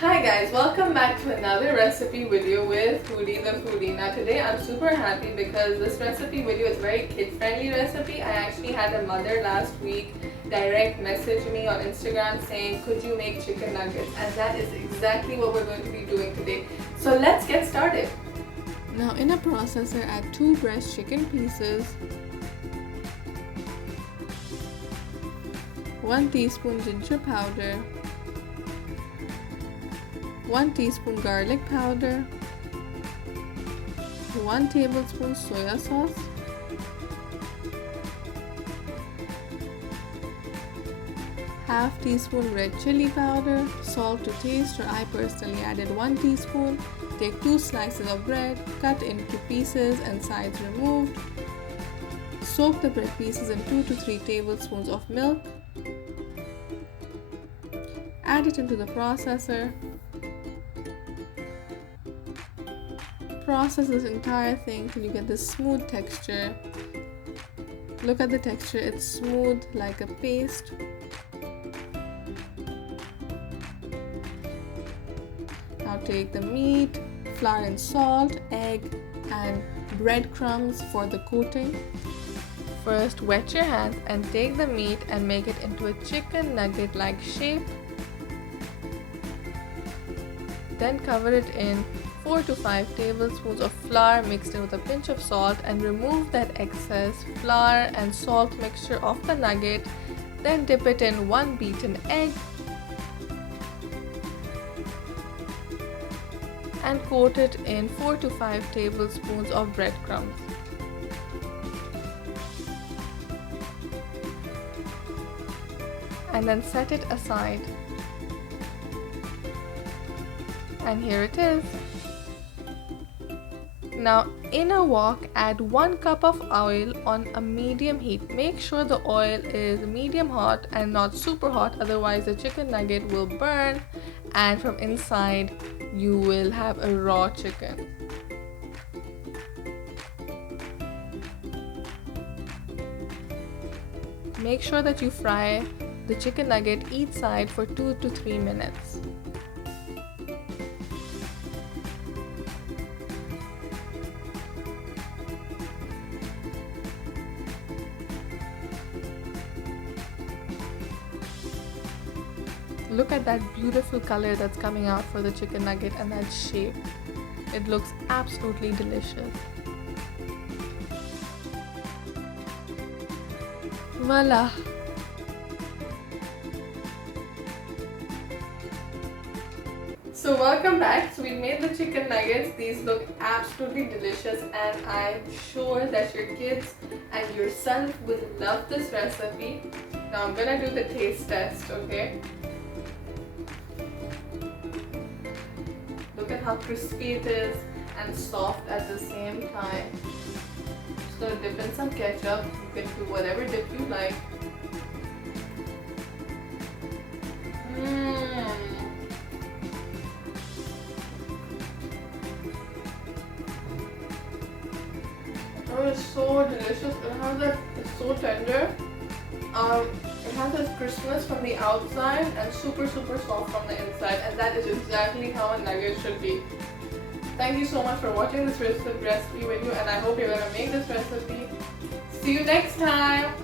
Hi guys, welcome back to another recipe video with Hoodie the Foodie. Now today I'm super happy because this recipe video is a very kid-friendly recipe. I actually had a mother last week direct message me on Instagram saying, could you make chicken nuggets? And that is exactly what we're going to be doing today. So let's get started. Now in a processor, add 2 breast chicken pieces, 1 teaspoon ginger powder, 1 teaspoon garlic powder, 1 tablespoon soya sauce, half teaspoon red chili powder, salt to taste, or I personally added 1 teaspoon. Take 2 slices of bread, cut into pieces and sides removed. Soak the bread pieces in 2 to 3 tablespoons of milk. Add it into the processor. Process this entire thing till you get this smooth texture. Look at the texture, it's smooth like a paste. Now take the meat, flour and salt, egg and breadcrumbs for the coating. First, wet your hands and take the meat and make it into a chicken nugget like shape. Then cover it in 4 to 5 tablespoons of flour mixed in with a pinch of salt and remove that excess flour and salt mixture off the nugget. Then dip it in 1 beaten egg and coat it in 4 to 5 tablespoons of breadcrumbs. And then set it aside. And here it is. Now in a wok, add 1 cup of oil on a medium heat. Make sure the oil is medium hot and not super hot, otherwise the chicken nugget will burn and from inside you will have a raw chicken. Make sure that you fry the chicken nugget each side for 2 to 3 minutes. Look at that beautiful color that's coming out for the chicken nugget and that shape. It looks absolutely delicious. Voila! So welcome back. So we made the chicken nuggets. These look absolutely delicious and I'm sure that your kids and your son will love this recipe. Now I'm gonna do the taste test, okay? Look at how crispy it is and soft at the same time. Just gonna dip in some ketchup. You can do whatever dip you like. Oh, it's so delicious. It has that, it's so tender. It has this crispness from the outside and super soft from the inside, and that is exactly how a nugget should be. Thank you so much for watching this recipe video, and I hope you're gonna make this recipe. See you next time.